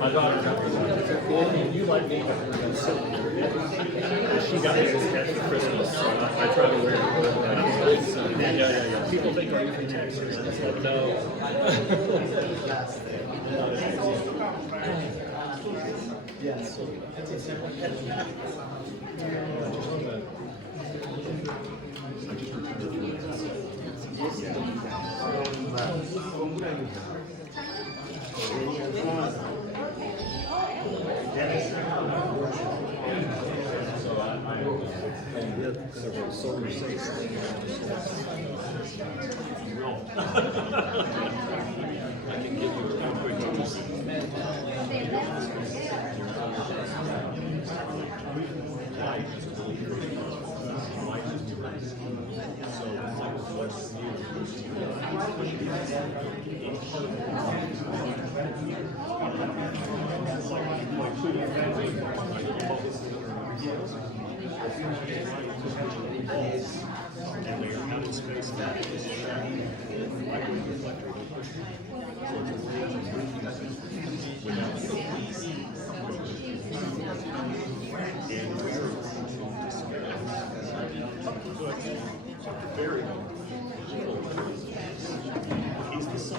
My daughter got me one. You like me? She got me this hat for Christmas, so I try to wear it. Yeah. People think I'm from Texas. I said, no. Yes. I can give you a real quick and we are out in space now. Very he's the son.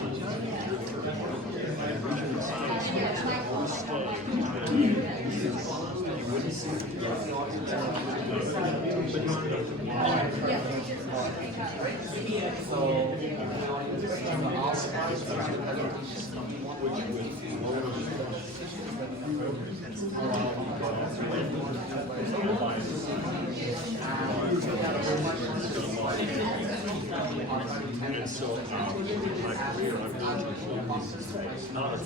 And so, my career, I've not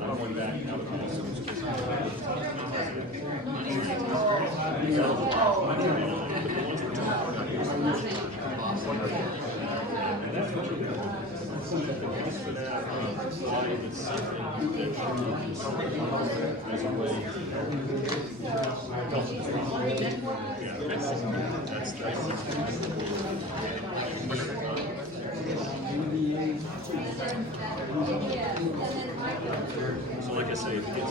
I went back now so like I say, it gets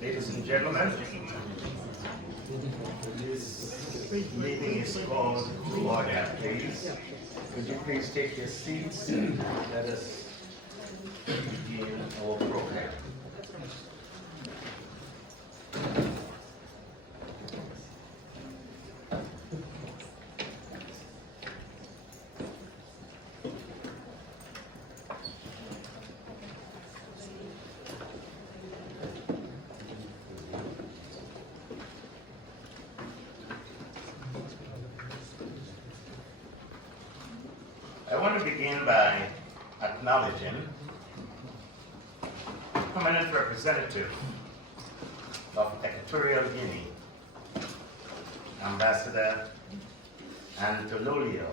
Ladies and gentlemen, this meeting is called to order, please. Could you please take your seats and let us begin our program. I want to begin by acknowledging the permanent representative of Equatorial Guinea, Ambassador Antololio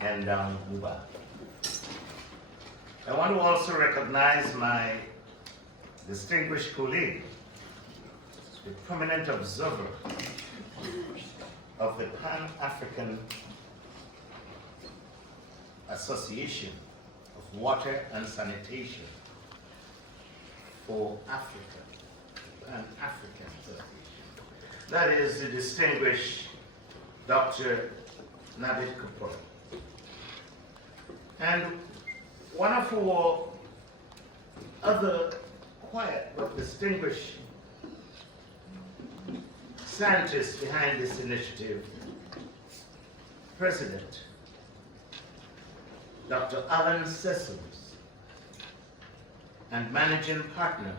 Endang Uba. I want to also recognize my distinguished colleague, the permanent observer of the Pan-African Association of Water and Sanitation for Africa, an African association. That is the distinguished Dr. Navid Kapoor. And one of our other quiet but distinguished scientists behind this initiative, President Dr. Alan Sessoms, and Managing Partner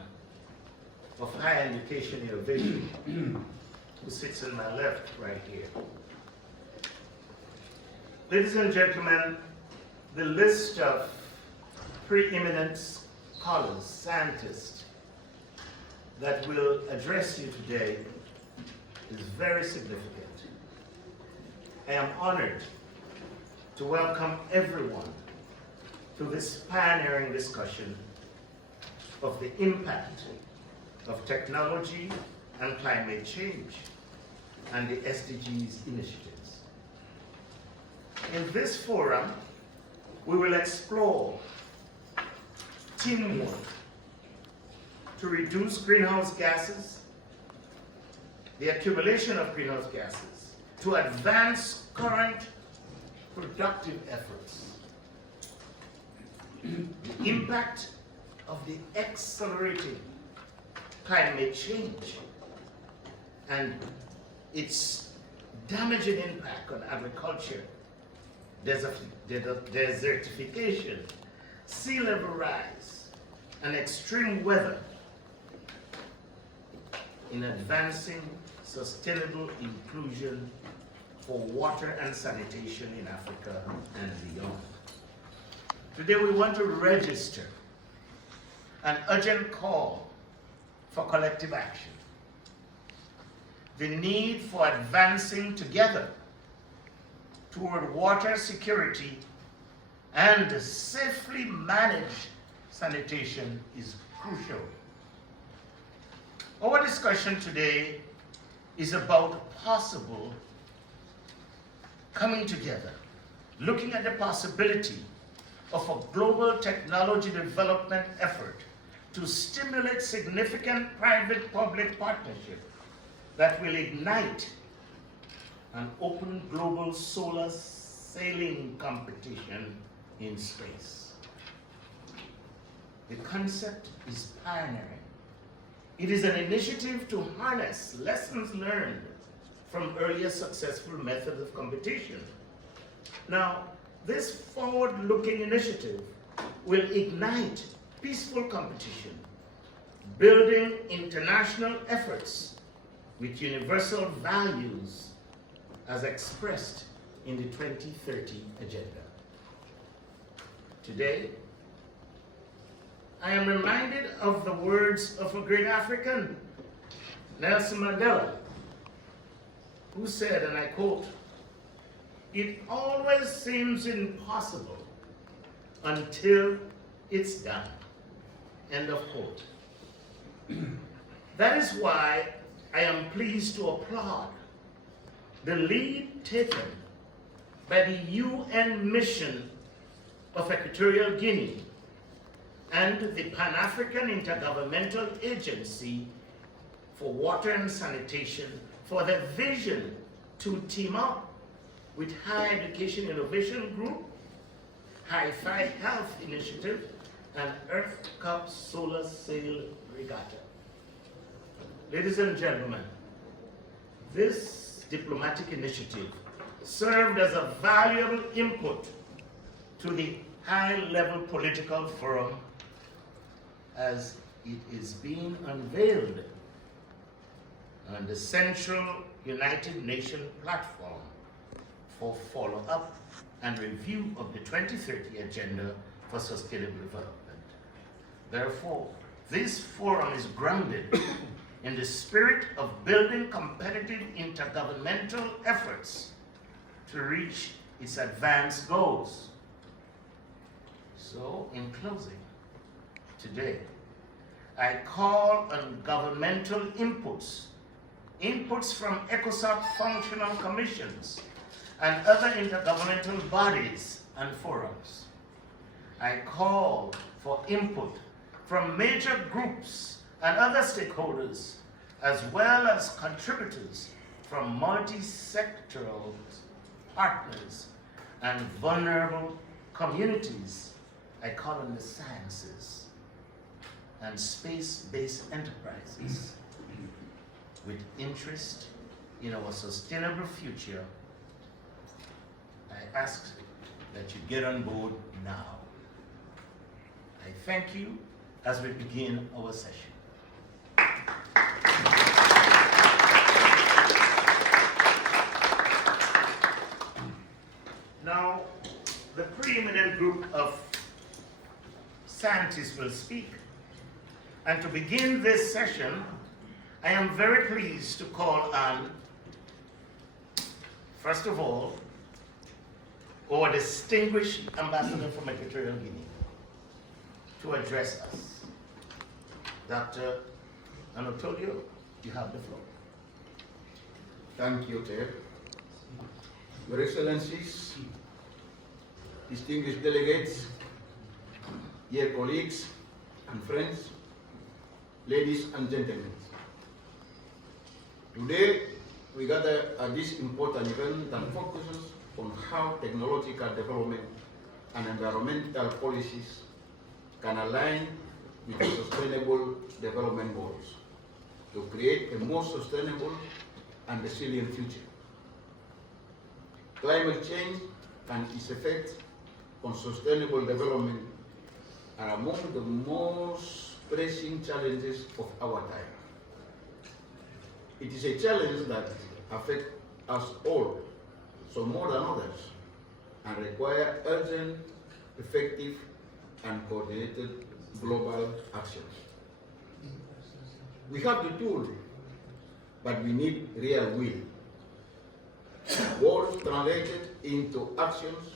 of Higher Education Innovation, who sits on my left right here. Ladies and gentlemen, the list of preeminent scholars, scientists that will address you today is very significant. I am honored to welcome everyone to this pioneering discussion of the impact of technology and climate change and the SDGs initiatives. In this forum, we will explore teamwork to reduce greenhouse gases, the accumulation of greenhouse gases, to advance current productive efforts, the impact of the accelerating climate change and its damaging impact on agriculture, desertification, sea level rise, and extreme weather in advancing sustainable inclusion for water and sanitation in Africa and beyond. Today we want to register an urgent call for collective action. The need for advancing together toward water security and safely managed sanitation is crucial. Our discussion today is about possible coming together, looking at the possibility of a global technology development effort to stimulate significant private-public partnership that will ignite an open global solar sailing competition in space. The concept is pioneering. It is an initiative to harness lessons learned from earlier successful methods of competition. Now, this forward-looking initiative will ignite peaceful competition, building international efforts with universal values as expressed in the 2030 Agenda. Today, I am reminded of the words of a great African, Nelson Mandela, who said, and I quote, "It always seems impossible until it's done." End of quote. That is why I am pleased to applaud the lead taken by the UN mission of Equatorial Guinea and the Pan-African Intergovernmental Agency for Water and Sanitation for the vision to team up with Higher Education Innovation Group, Hi-Fi Health Initiative, and Earth Cup Solar Sail Regatta. Ladies and gentlemen, this diplomatic initiative served as a valuable input to the high-level political forum as it is being unveiled on the Central United Nations platform for follow-up and review of the 2030 Agenda for Sustainable Development. Therefore, this forum is grounded in the spirit of building competitive intergovernmental efforts to reach its advanced goals. So, in closing, today, I call on governmental inputs from ECOSOC functional commissions and other intergovernmental bodies and forums. I call for input from major groups and other stakeholders, as well as contributors from multi-sectoral partners and vulnerable communities. I call on the sciences and space-based enterprises with interest in our sustainable future. I ask that you get on board now. I thank you as we begin our session. Now, the preeminent group of scientists will speak. And to begin this session, I am very pleased to call on, first of all, our distinguished ambassador from Equatorial Guinea to address us. Dr. Anatolio, you have the floor. Thank you, Chair. Your Excellencies, distinguished delegates, dear colleagues and friends, ladies and gentlemen. Today, we gather at this important event that focuses on how technological development and environmental policies can align with the Sustainable Development Goals to create a more sustainable and resilient future. Climate change and its effects on sustainable development are among the most pressing challenges of our time. It is a challenge that affects us all, some more than others, and require urgent, effective, and coordinated global actions. We have the tool, but we need real will. Words translated into actions,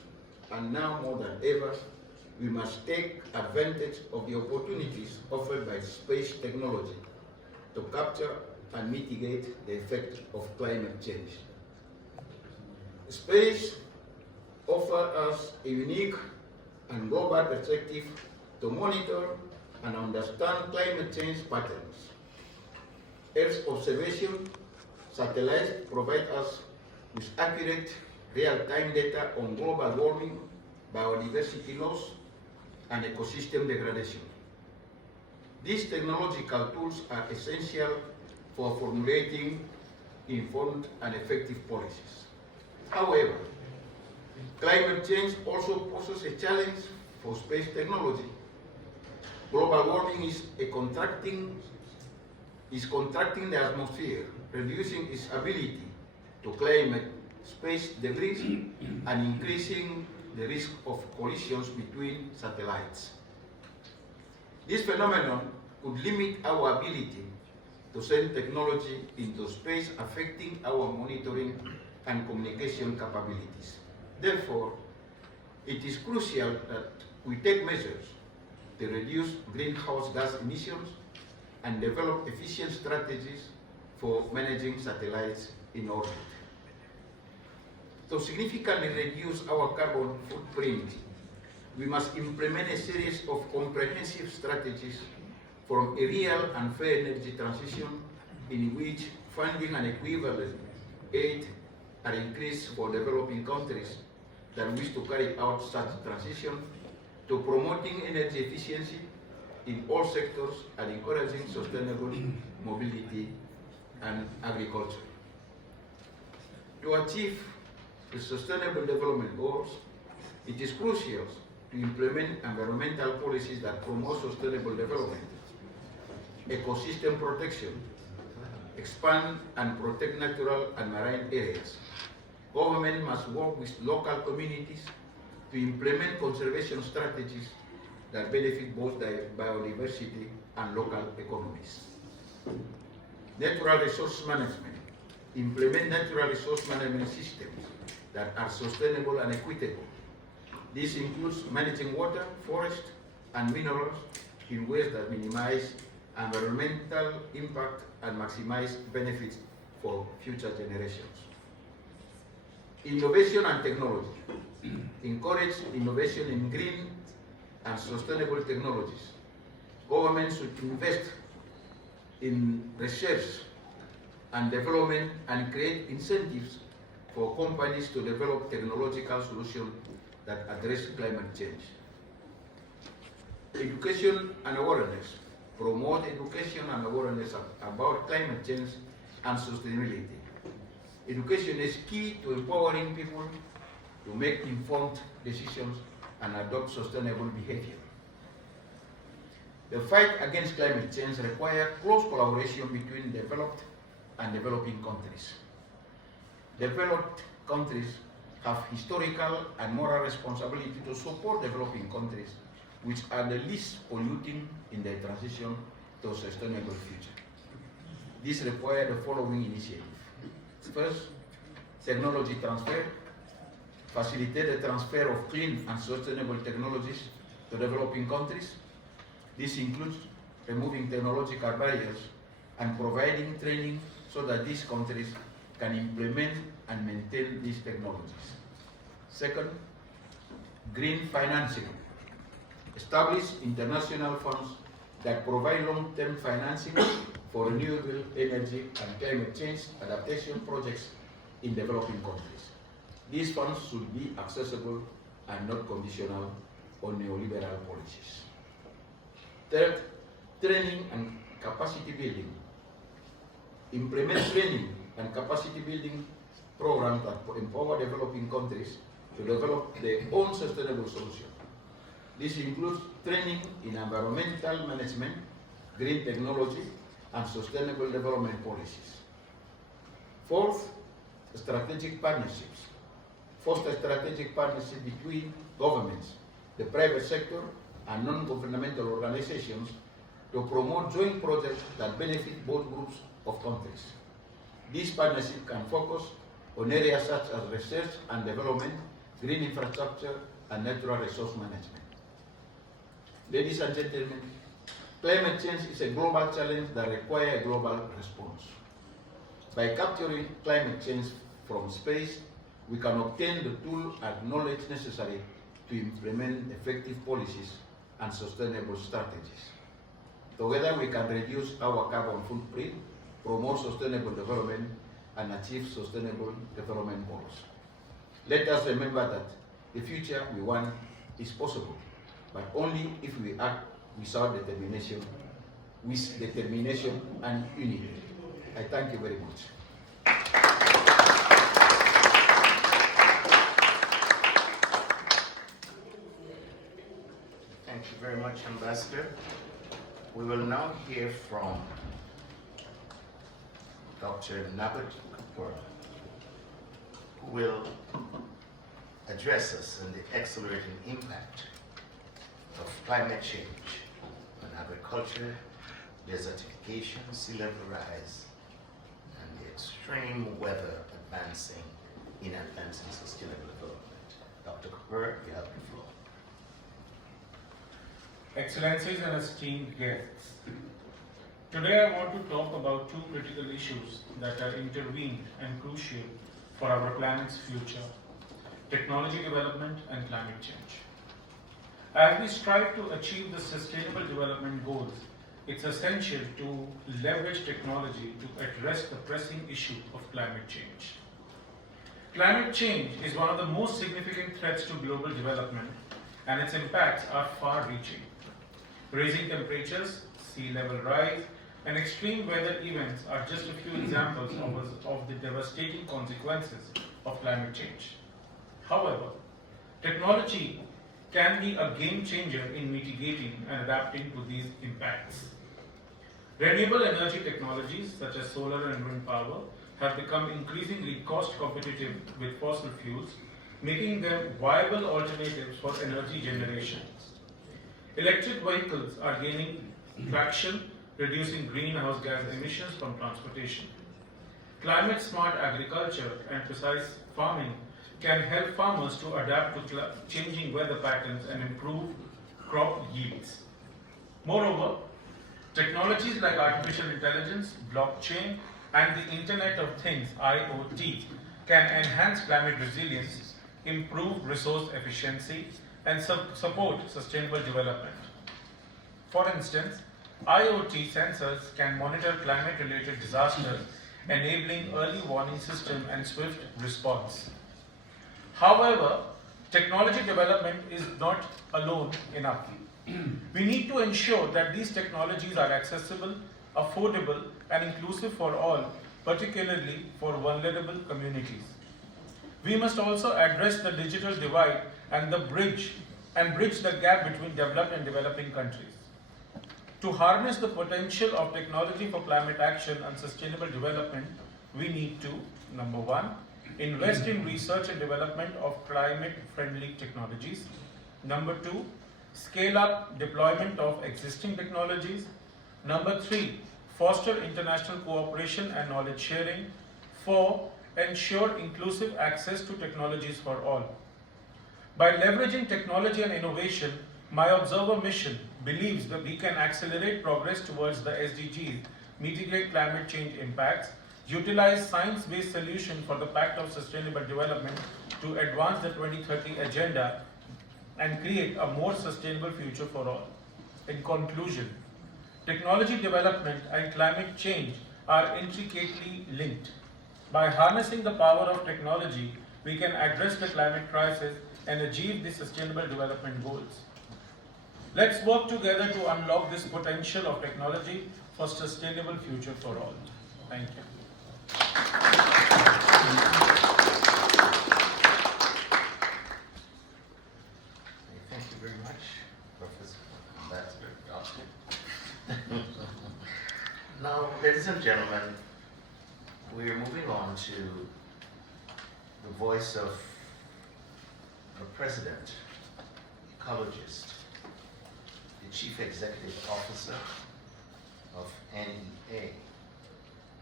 and now more than ever, we must take advantage of the opportunities offered by space technology to capture and mitigate the effect of climate change. Space offers us a unique and global perspective to monitor and understand climate change patterns. Earth observation satellites provide us with accurate, real-time data on global warming, biodiversity loss, and ecosystem degradation. These technological tools are essential for formulating informed and effective policies. However, climate change also poses a challenge for space technology. Global warming is contracting the atmosphere, reducing its ability to climate space debris and increasing the risk of collisions between satellites. This phenomenon could limit our ability to send technology into space, affecting our monitoring and communication capabilities. Therefore, it is crucial that we take measures to reduce greenhouse gas emissions and develop efficient strategies for managing satellites in orbit. To significantly reduce our carbon footprint, we must implement a series of comprehensive strategies from a real and fair energy transition in which funding and equivalent aid are increased for developing countries that wish to carry out such transition, to promoting energy efficiency in all sectors and encouraging sustainable mobility and agriculture. To achieve the Sustainable Development Goals, it is crucial to implement environmental policies that promote sustainable development, ecosystem protection, expand and protect natural and marine areas. Government must work with local communities to implement conservation strategies that benefit both the biodiversity and local economies. Natural resource management. Implement natural resource management systems that are sustainable and equitable. This includes managing water, forest, and minerals in ways that minimize environmental impact and maximize benefits for future generations. Innovation and technology. encourage innovation in green and sustainable technologies. Governments should invest in research and development and create incentives for companies to develop technological solutions that address climate change. Education and awareness. Promote education and awareness about climate change and sustainability. Education is key to empowering people to make informed decisions and adopt sustainable behavior. The fight against climate change requires close collaboration between developed and developing countries. Developed countries have historical and moral responsibility to support developing countries, which are the least polluting in their transition to a sustainable future. This requires the following initiatives. First, technology transfer. Facilitate the transfer of clean and sustainable technologies to developing countries. This includes removing technological barriers and providing training so that these countries can implement and maintain these technologies. Second, green financing. Establish international funds that provide long-term financing for renewable energy and climate change adaptation projects in developing countries. These funds should be accessible and not conditional on neoliberal policies. Third, training and capacity building. Implement training and capacity building programs that empower developing countries to develop their own sustainable solutions. This includes training in environmental management, green technology, and sustainable development policies. Fourth, strategic partnerships. Foster strategic partnerships between governments, the private sector, and non-governmental organizations to promote joint projects that benefit both groups of countries. These partnerships can focus on areas such as research and development, green infrastructure, and natural resource management. Ladies and gentlemen, climate change is a global challenge that requires a global response. By capturing climate change from space, we can obtain the tool and knowledge necessary to implement effective policies and sustainable strategies. Together, we can reduce our carbon footprint, promote sustainable development, and achieve sustainable development goals. Let us remember that the future we want is possible, but only if we act with determination and unity. I thank you very much. Thank you very much, Ambassador. We will now hear from Dr. Nabat Kapoor, who will address us on the accelerating impact of climate change on agriculture, desertification, sea level rise, and the extreme weather advancing sustainable development. Dr. Kapoor, you have the floor. Excellencies and esteemed guests, today I want to talk about two critical issues that are intervened and crucial for our planet's future: technology development and climate change. As we strive to achieve the sustainable development goals, it's essential to leverage technology to address the pressing issue of climate change. Climate change is one of the most significant threats to global development, and its impacts are far-reaching. Raising temperatures, sea level rise, and extreme weather events are just a few examples of the devastating consequences of climate change. However, technology can be a game changer in mitigating and adapting to these impacts. Renewable energy technologies such as solar and wind power have become increasingly cost competitive with fossil fuels, making them viable alternatives for energy generation. Electric vehicles are gaining traction, reducing greenhouse gas emissions from transportation. Climate-smart agriculture and precise farming can help farmers to adapt to changing weather patterns and improve crop yields. Moreover, technologies like artificial intelligence, blockchain, and the Internet of Things (IoT) can enhance climate resilience improve resource efficiency, and support sustainable development. For instance, IoT sensors can monitor climate-related disasters, enabling early warning system and swift response. However, technology development is not alone enough. We need to ensure that these technologies are accessible, affordable, and inclusive for all, particularly for vulnerable communities. We must also address the digital divide and bridge the gap between developed and developing countries. To harness the potential of technology for climate action and sustainable development, we need to, number one, invest in research and development of climate-friendly technologies. Number two, scale up deployment of existing technologies. Number three, foster international cooperation and knowledge sharing. 4, ensure inclusive access to technologies for all. By leveraging technology and innovation, my Observer mission believes that we can accelerate progress towards the SDGs, mitigate climate change impacts, utilize science-based solutions for the Pact of Sustainable Development to advance the 2030 agenda and create a more sustainable future for all. In conclusion, technology development and climate change are intricately linked. By harnessing the power of technology, we can address the climate crisis and achieve the sustainable development goals. Let's work together to unlock this potential of technology for sustainable future for all. Thank you. Thank you very much, Professor Ambassador. Now, ladies and gentlemen, we're moving on to the voice of the President, ecologist, the Chief Executive Officer of NEA.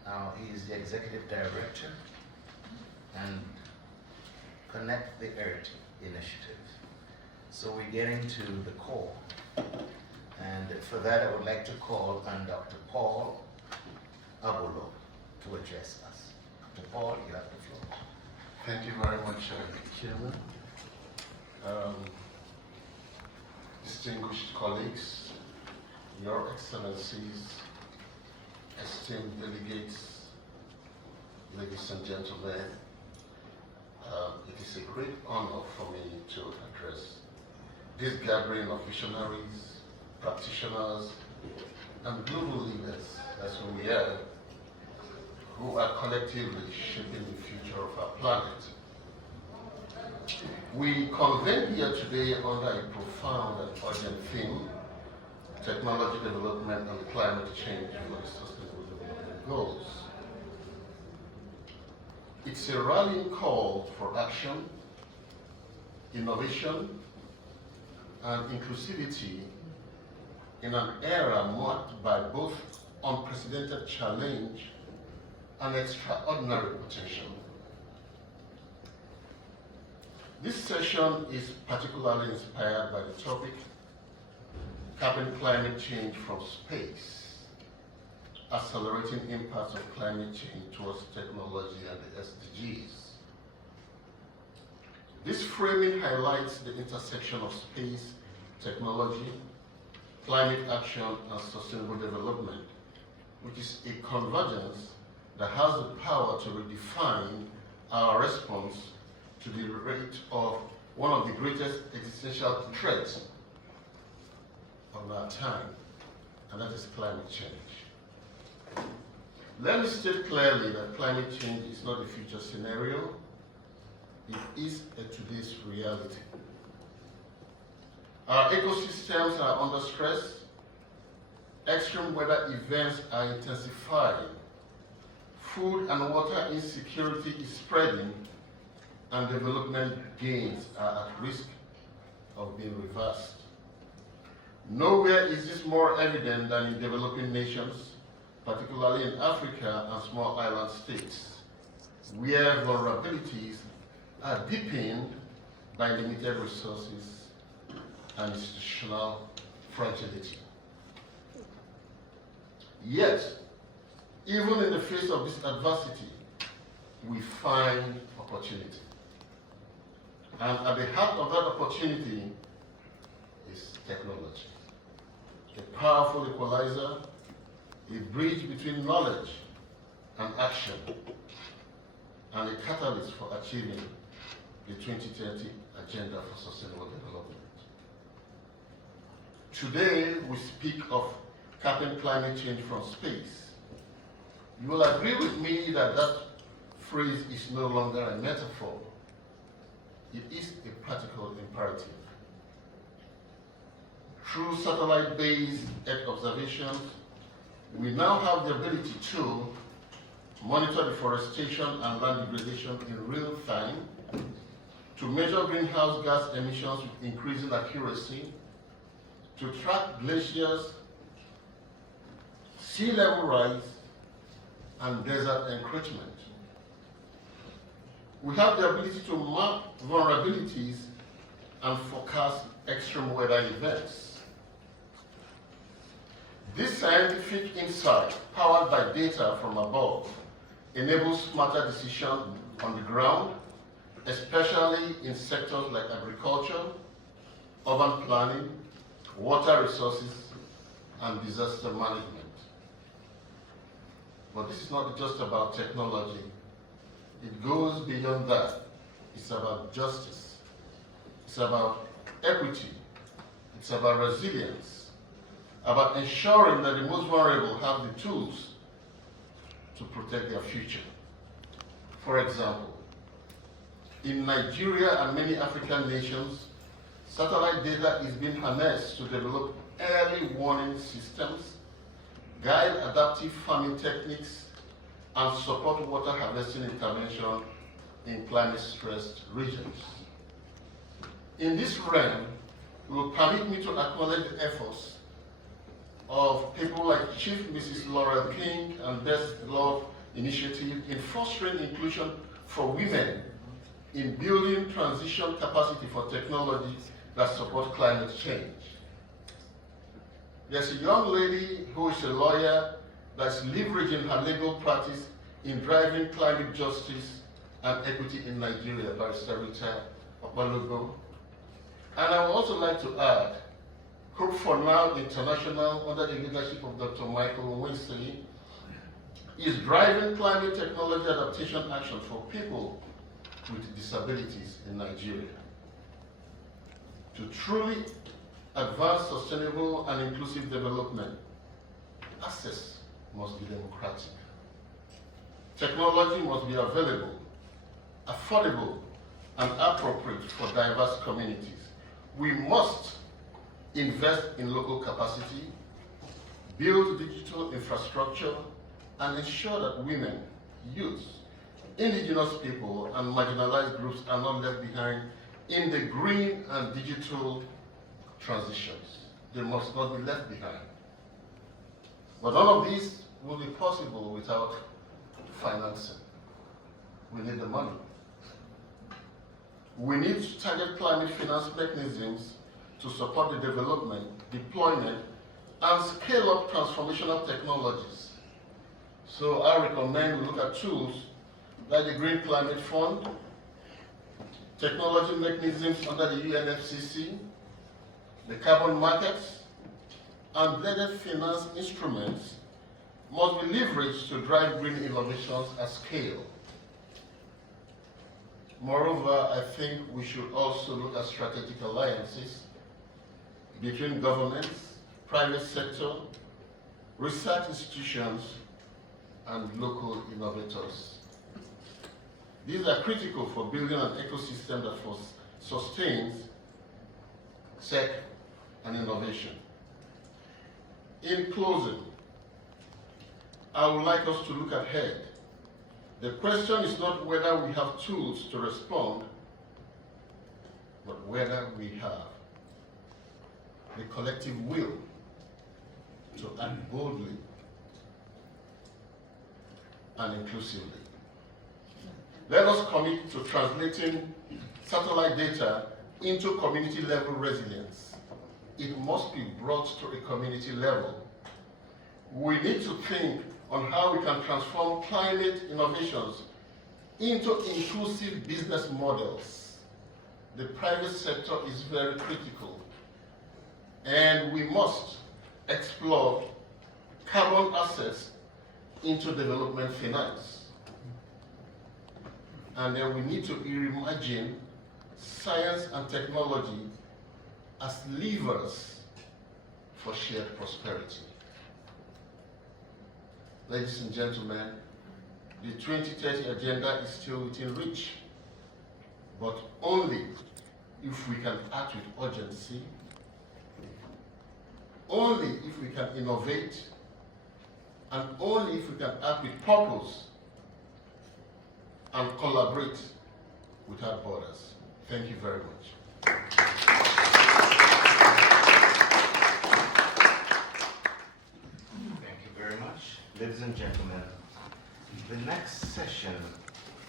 Now, he is the Executive Director and Connect the Earth Initiative. So we're getting to the core. And for that, I would like to call on Dr. Paul Abolo to address us. Dr. Paul, you have the floor. Thank you very much, Chairman. Distinguished colleagues, Your Excellencies, esteemed delegates, ladies and gentlemen, it is a great honor for me to address this gathering of visionaries, practitioners, and global leaders, as we are, who are collectively shaping the future of our planet. We convene here today under a profound and urgent theme: technology development and climate change for the sustainable development goals. It's a rallying call for action, innovation, and inclusivity in an era marked by both unprecedented challenge and extraordinary potential. This session is particularly inspired by the topic, Capping Climate Change from Space, Accelerating Impacts of Climate Change Towards Technology and the SDGs. This framing highlights the intersection of space, technology, climate action, and sustainable development, which is a convergence that has the power to redefine our response to the rate of one of the greatest existential threats of our time, and that is climate change. Let me state clearly that climate change is not a future scenario, it is a today's reality. Our ecosystems are under stress, extreme weather events are intensifying, food and water insecurity is spreading, and development gains are at risk of being reversed. Nowhere is this more evident than in developing nations, particularly in Africa and small island states, where vulnerabilities are deepened by limited resources and institutional fragility. Yet, even in the face of this adversity, we find opportunity. And at the heart of that opportunity is technology. A powerful equalizer, a bridge between knowledge and action, and a catalyst for achieving the 2030 Agenda for Sustainable Development. Today, we speak of capping climate change from space. You will agree with me that that phrase is no longer a metaphor. It is a practical imperative. Through satellite-based Earth observations, we now have the ability to monitor deforestation and land degradation in real time, to measure greenhouse gas emissions with increasing accuracy, to track glaciers, sea level rise, and desert encroachment. We have the ability to map vulnerabilities and forecast extreme weather events. This scientific insight, powered by data from above, enables smarter decisions on the ground, especially in sectors like agriculture, urban planning, water resources, and disaster management. But this is not just about technology. It goes beyond that. It's about justice. It's about equity. It's about resilience. About ensuring that the most vulnerable have the tools to protect their future. For example, in Nigeria and many African nations, satellite data is being harnessed to develop early warning systems, guide adaptive farming techniques, and support water harvesting intervention in climate-stressed regions. In this realm, it will permit me to acknowledge the efforts of people like Chief Mrs. Laurel King and Best Love Initiative in fostering inclusion for women in building transition capacity for technologies that support climate change. There's a young lady who is a lawyer that's leveraging her legal practice in driving climate justice and equity in Nigeria, Barrister Rita Opalogo. And I would also like to add, Hope for Now International, under the leadership of Dr. Michael Winsley, is driving climate technology adaptation action for people with disabilities in Nigeria. To truly advance sustainable and inclusive development, access must be democratic. Technology must be available, affordable, and appropriate for diverse communities. We must invest in local capacity, build digital infrastructure, and ensure that women, youth, indigenous people, and marginalized groups are not left behind in the green and digital transitions. They must not be left behind. But none of this will be possible without financing. We need the money. We need to target climate finance mechanisms to support the development, deployment, and scale up transformational technologies. So I recommend we look at tools like the Green Climate Fund, technology mechanisms under the UNFCCC, the carbon markets, and blended finance instruments must be leveraged to drive green innovations at scale. Moreover, I think we should also look at strategic alliances between governments, private sector, research institutions, and local innovators. These are critical for building an ecosystem that sustains tech and innovation. In closing, I would like us to look ahead. The question is not whether we have tools to respond, but whether we have the collective will to act boldly and inclusively. Let us commit to translating satellite data into community-level resilience. It must be brought to a community level. We need to think on how we can transform climate innovations into inclusive business models. the private sector is very critical, and we must explore carbon assets into development finance. And then we need to reimagine science and technology as levers for shared prosperity. Ladies and gentlemen, the 2030 agenda is still within reach, but only if we can act with urgency, only if we can innovate, and only if we can act with purpose and collaborate without borders. Thank you very much. Thank you very much. Ladies and gentlemen, the next session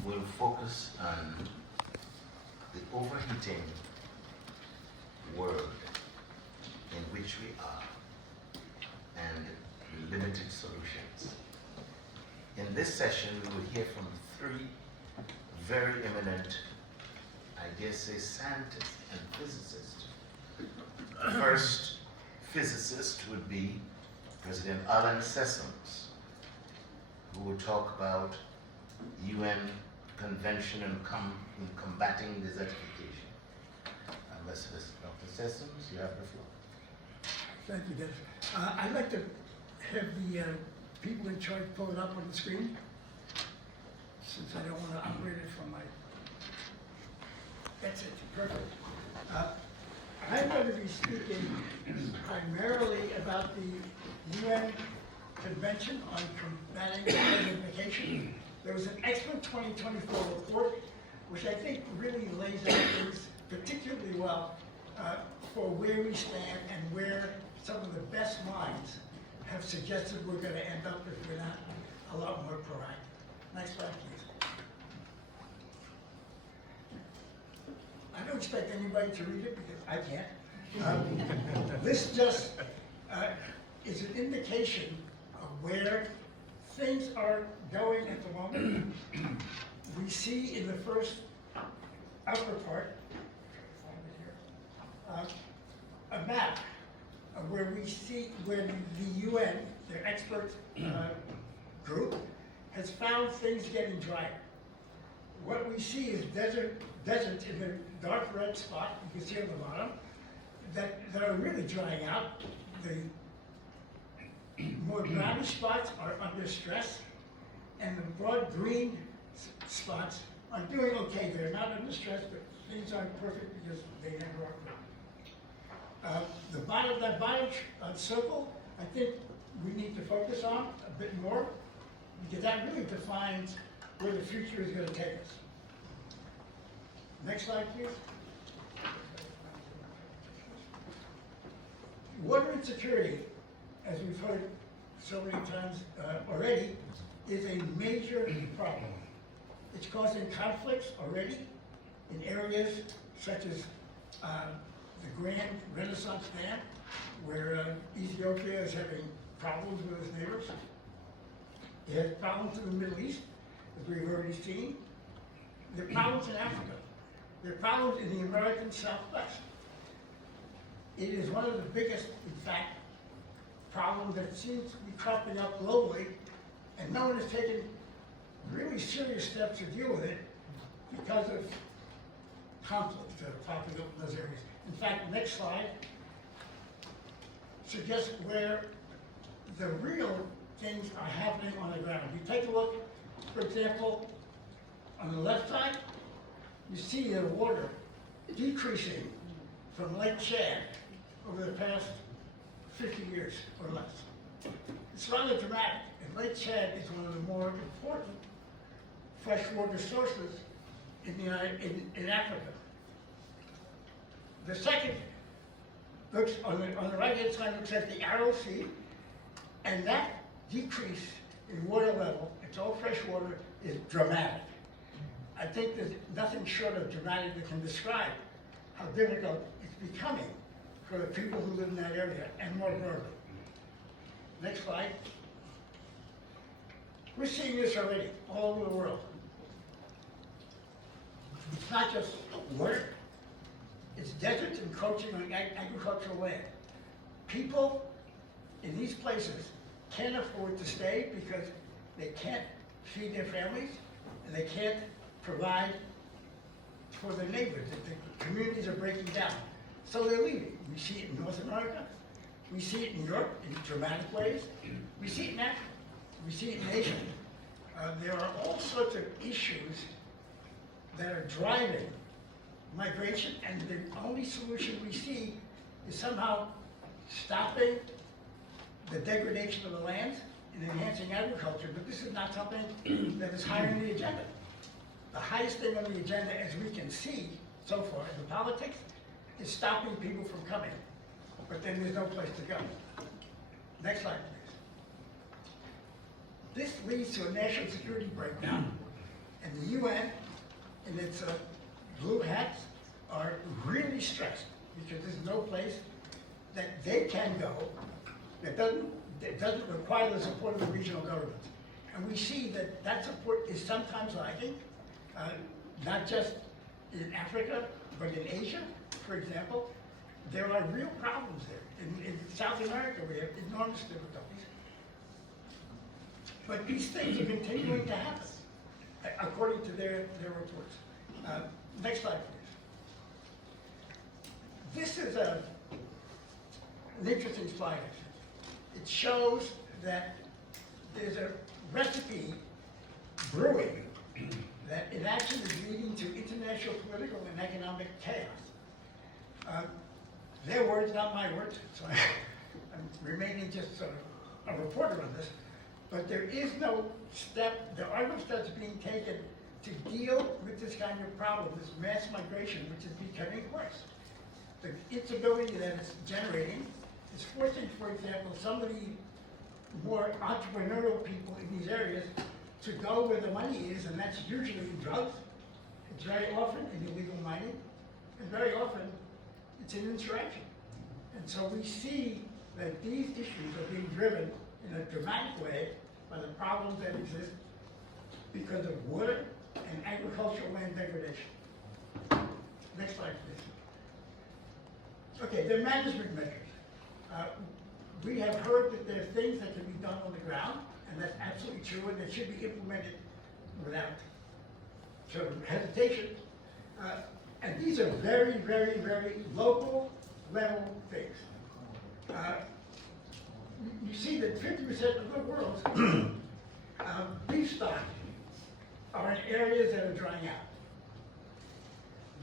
will focus on the overheating world in which we are and limited solutions. In this session, we will hear from three very eminent, I dare say, scientists and physicists. The first physicist would be President Alan Sessoms, who will talk about UN Convention on combating desertification. Dr. Sessoms, you have the floor. Thank you, Dennis. I'd like to have the people in charge pull it up on the screen, since I don't want to operate it from my, that's it, perfect. I'm going to be speaking primarily about the UN Convention on Combating Desertification. There was an excellent 2024 report, which I think really lays out things particularly well for where we stand and where some of the best minds have suggested we're going to end up if we're not a lot more proactive. Next slide, please. I don't expect anybody to read it because I can't. This just is an indication of where things are going at the moment. We see in the first upper part a map of where we see where the UN, their expert group, has found things getting drier. What we see is desert in the dark red spot, you can see on the bottom, that are really drying out. The more brownish spots are under stress, and the broad green spots are doing okay. They're not under stress, but things aren't perfect because they never are. That bottom circle, I think we need to focus on a bit more, because that really defines where the future is going to take us. Next slide, please. Water insecurity, as we've heard so many times already, is a major problem. It's causing conflicts already in areas such as the Grand Renaissance Dam, where Ethiopia is having problems with its neighbors. It has problems in the Middle East, as we've already seen. There are problems in Africa. There are problems in the American Southwest. It is one of the biggest, in fact, problems that seems to be cropping up globally, and no one has taken really serious steps to deal with it because of conflicts that are popping up in those areas. In fact, the next slide suggests where the real things are happening on the ground. If you take a look, for example, on the left side, you see the water decreasing from Lake Chad over the past 50 years or less. It's rather dramatic, and Lake Chad is one of the more important freshwater sources in Africa. The second looks on the right-hand side looks at the Aral Sea, and that decrease in water level, it's all fresh water, is dramatic. I think there's nothing short of dramatic that can describe how difficult it's becoming for the people who live in that area, and more broadly. Next slide. We're seeing this already all over the world. It's not just water, It's deserts encroaching on agricultural land. People in these places can't afford to stay because they can't feed their families and they can't provide for their neighbors. The communities are breaking down. So they're leaving. We see it in North America. We see it in Europe in dramatic ways. We see it in Africa. We see it in Asia. There are all sorts of issues that are driving migration, and the only solution we see is somehow stopping the degradation of the land and enhancing agriculture, but this is not something that is high on the agenda. The highest thing on the agenda, as we can see so far in the politics, is stopping people from coming, but then there's no place to go. Next slide, please. This leads to a national security breakdown, and the UN and its blue hats are really stressed because there's no place that they can go that doesn't require the support of the regional governments. And we see that that support is sometimes lacking, not just in Africa, but in Asia, for example. There are real problems there. In South America, we have enormous difficulties. But these things are continuing to happen, according to their reports. Next slide, please. This is an interesting slide, actually. It shows that there's a recipe brewing that in action is leading to international political and economic chaos. Their words, not my words, so I'm remaining just sort of a reporter on this, but there is no step, there are no steps being taken to deal with this kind of problem, this mass migration, which is becoming worse. The instability that it's generating is forcing, for example, somebody more entrepreneurial people in these areas to go where the money is, and that's usually in drugs. It's very often in illegal mining, and very often it's in insurrection. And so we see that these issues are being driven in a dramatic way by the problems that exist because of water and agricultural land degradation. Next slide, please. Okay, there are management measures. We have heard that there are things that can be done on the ground, and that's absolutely true, and they should be implemented without sort of hesitation. And these are very, very, very local level things. You see that 50% of the world's beef stock are in areas that are drying out.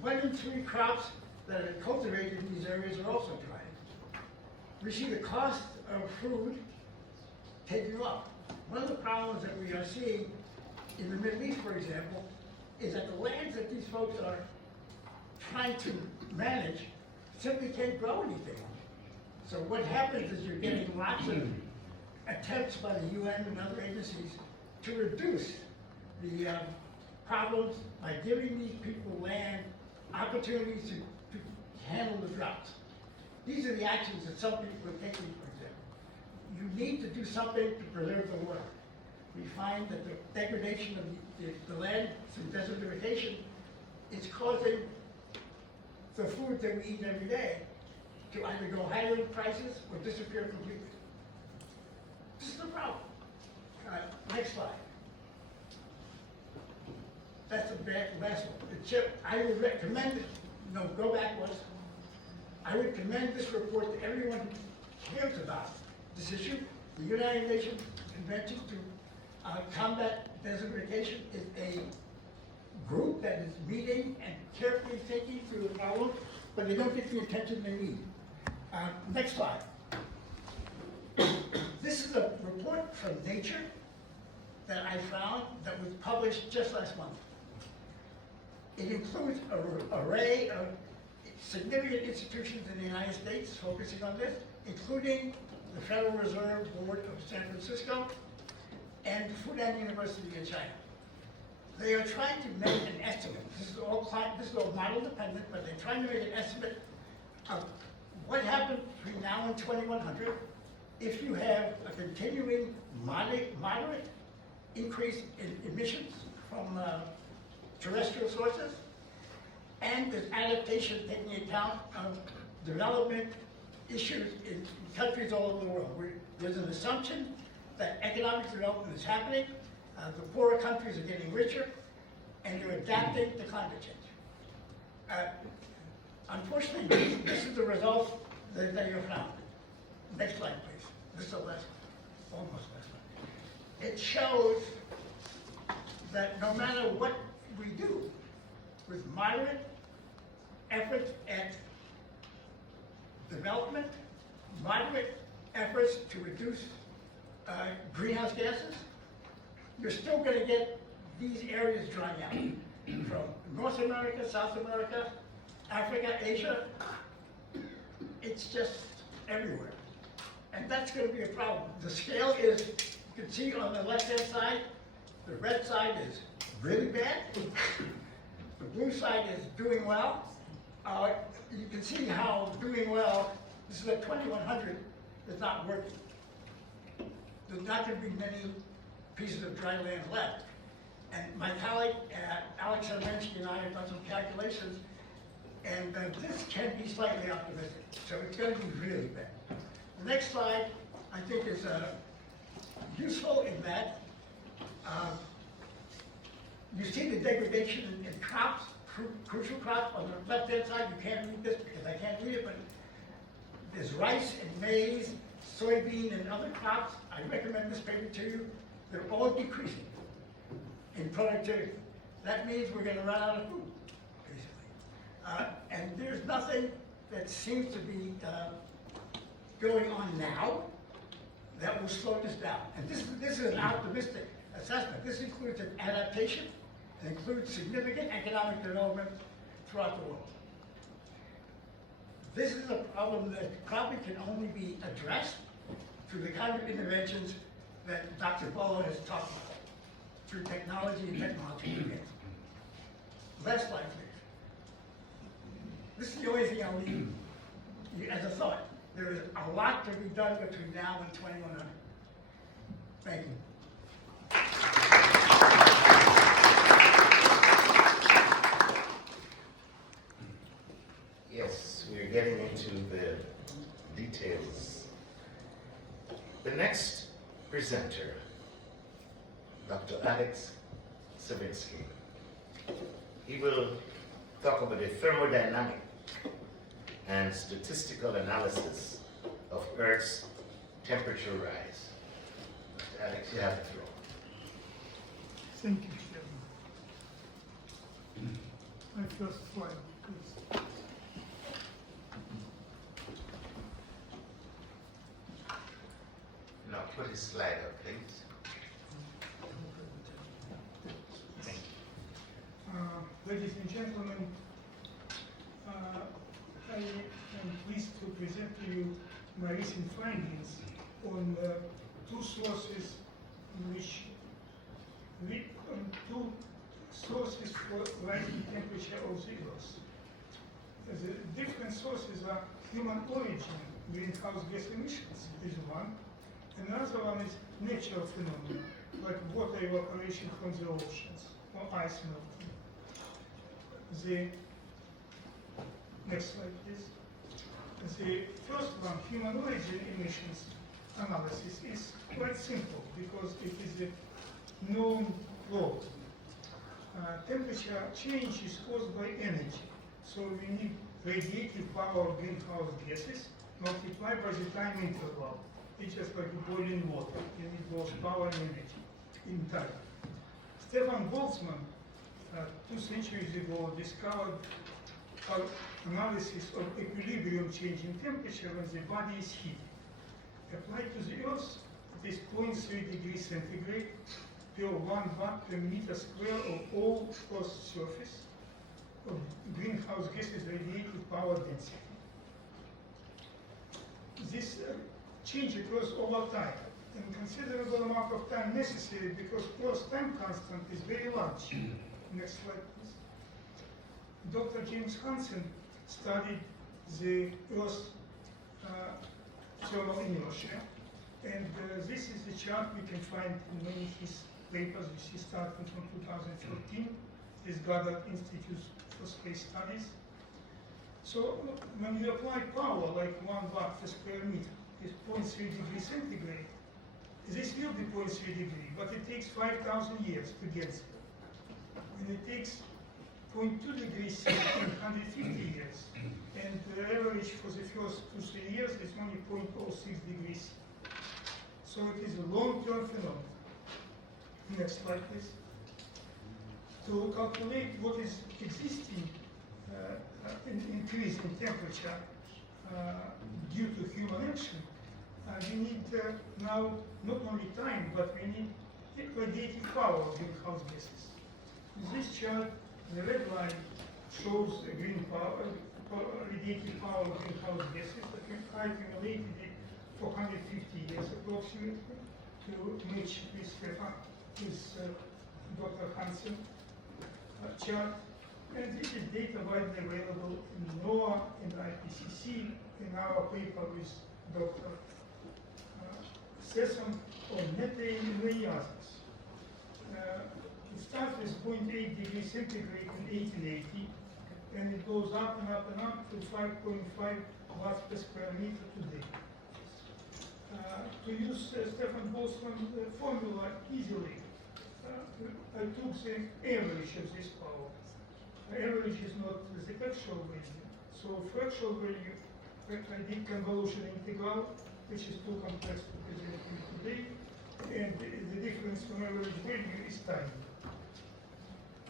1 in 3 crops that are cultivated in these areas are also drying. We see the cost of food taking off. One of the problems that we are seeing in the Middle East, for example, is that the lands that these folks are trying to manage simply can't grow anything. So what happens is you're getting lots of attempts by the UN and other agencies to reduce the problems by giving these people land, opportunities to handle the droughts. These are the actions that some people are taking, for example. You need to do something to preserve the water. We find that the degradation of the land through desertification is causing the food that we eat every day to either go higher in prices or disappear completely. This is the problem. Next slide. That's the last one. The chip, I would recommend it. No, go backwards. I would commend this report to everyone who cares about this issue. The United Nations Convention to Combat Desertification is a group that is meeting and carefully thinking through the problem, but they don't get the attention they need. Next slide. This is a report from Nature that I found that was published just last month. It includes an array of significant institutions in the United States focusing on this, including the Federal Reserve Board of San Francisco and Fudan University in China. They are trying to make an estimate. This is all model dependent, but they're trying to make an estimate of what happened between now and 2100 if you have a continuing moderate increase in emissions from terrestrial sources, and there's adaptation taking account of development issues in countries all over the world. There's an assumption that economic development is happening, the poorer countries are getting richer, and they're adapting to climate change. Unfortunately, this is the result that they have found. Next slide, please. This is the last one, almost last one. It shows that no matter what we do, with moderate efforts at development, moderate efforts to reduce greenhouse gases, you're still going to get these areas drying out. From North America, South America, Africa, Asia, it's just everywhere. And that's going to be a problem. The scale is, you can see on the left-hand side, the red side is really bad. The blue side is doing well. You can see how doing well, this is at 2100, is not working. There's not going to be many pieces of dry land left. And my colleague, Alex Hermansky, and I have done some calculations, and this can be slightly optimistic. So it's going to be really bad. The next slide, I think, is useful in that you see the degradation in crops, crucial crops. On the left-hand side, you can't read this because I can't read it, but there's rice and maize, soybean, and other crops. I recommend this paper to you. They're all decreasing in productivity. That means we're going to run out of food, basically. And there's nothing that seems to be going on now that will slow this down. And this is an optimistic assessment. This includes an adaptation. It includes significant economic development throughout the world. This is a problem that probably can only be addressed through the kind of interventions that Dr. Bolla has talked about, through technology and technology advancement. Last slide, please. This is the only thing I'll leave you as a thought. There is a lot to be done between now and 2100. Thank you. Yes, we're getting into the details. The next presenter, Dr. Alex Savinsky. He will talk about the thermodynamic and statistical analysis of Earth's temperature rise. Mr. Alex, you have the floor. Thank you, Chairman. My first slide, please. No, put his slide up, please. Thank you. Ladies and gentlemen, I am pleased to present to you my recent findings on two sources for rising temperature of the Earth. The different sources are human origin greenhouse gas emissions is one. Another one is natural phenomena, like water evaporation from the oceans or ice melting. The next slide, please. The first one, human origin emissions analysis, is quite simple because it is a known law. Temperature change is caused by energy, so we need radiative power of greenhouse gases multiplied by the time interval. It's just like boiling water. You need both power and energy in time. Stefan Boltzmann, 2 centuries ago, discovered analysis of equilibrium change in temperature when the body is heated. Applied to the Earth, it is 0.3 degrees centigrade per 1 watt per meter square of all Earth's surface of greenhouse gases radiative power density. This change occurs over time, and considerable amount of time necessary because Earth's time constant is very large. Next slide, please. Dr. James Hansen studied the Earth's thermal inertia, and this is the chart we can find in many of his papers, which he started from 2014. This Goddard Institute for space studies. So when you apply power like 1 watt per square meter, is 0.3 degrees centigrade, this will be 0.3 degree, but it takes 5,000 years to get there. And it takes 0.2 degrees C in 150 years. And the average for the first 2-3 years is only 0.06 degrees C. So it is a long-term phenomenon. Next slide, please. To calculate what is existing increase in temperature due to human action, we need now not only time, but we need radiative power of greenhouse gases. In this chart, the red line shows the green power, radiative power of greenhouse gases. I accumulated it for 150 years approximately to match this Dr. Hansen chart. And this is data widely available in NOAA, in IPCC, in our paper with Dr. Sesson on methane and many others. It starts with 0.8 degrees centigrade in 1880, and it goes up and up and up to 5.5 watts per square meter today. To use Stefan Boltzmann formula easily, I took the average of this power. Average is not the actual value. So for actual value, I did convolution integral, which is too complex to present you today, and the difference from average value is tiny.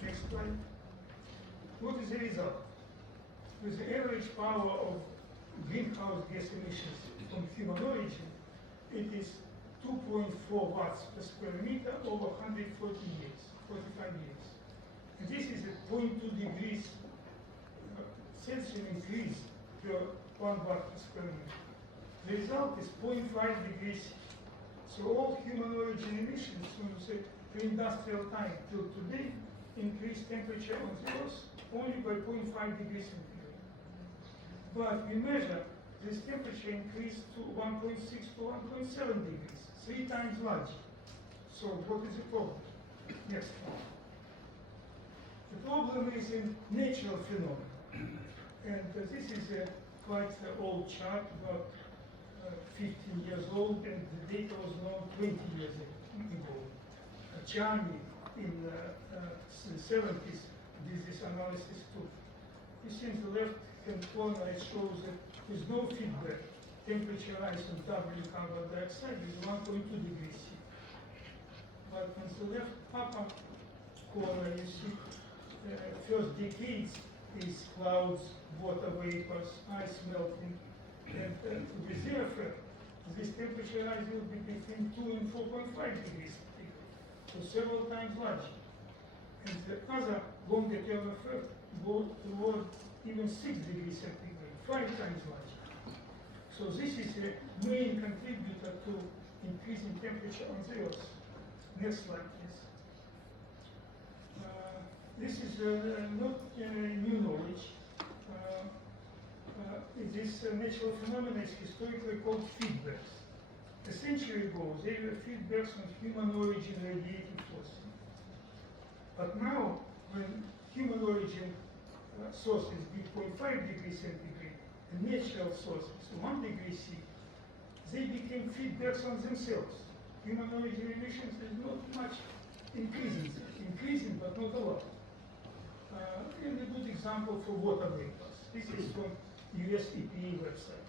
Next slide. What is the result? With the average power of greenhouse gas emissions from human origin, it is 2.4 watts per square meter over 140 years, 45 years. And this is a 0.2 degrees Celsius increase per 1 watt per square meter. The result is 0.5 degrees. So all human origin emissions from the pre-industrial time till today increase temperature on the Earth only by 0.5 degrees centigrade. But we measure this temperature increase to 1.6 to 1.7 degrees, 3 times larger. So what is the problem? Next one. The problem is in natural phenomena. And this is a quite old chart, about 15 years old, and the data was known 20 years ago. Charney in the 70s did this analysis too. You see in the left-hand corner it shows that with no feedback, temperature rise on W carbon dioxide is 1.2 degrees C. But on the left upper corner you see first decades is clouds, water vapors, ice melting, and with their effect, this temperature rise will be between 2 and 4.5 degrees centigrade, so several times larger. And the other longer term effect go toward even 6 degrees centigrade, 5 times larger. So this is a main contributor to increasing temperature on the Earth. Next slide, please. This is not new knowledge. This natural phenomenon is historically called feedbacks. A century ago, they were feedbacks on human origin radiative forcing. But now, when human origin sources be 0.5 degrees centigrade, and natural sources 1 degree C, they became feedbacks on themselves. Human origin emissions is not much increasing, but not a lot. And a good example for water vapors. This is from US EPA website.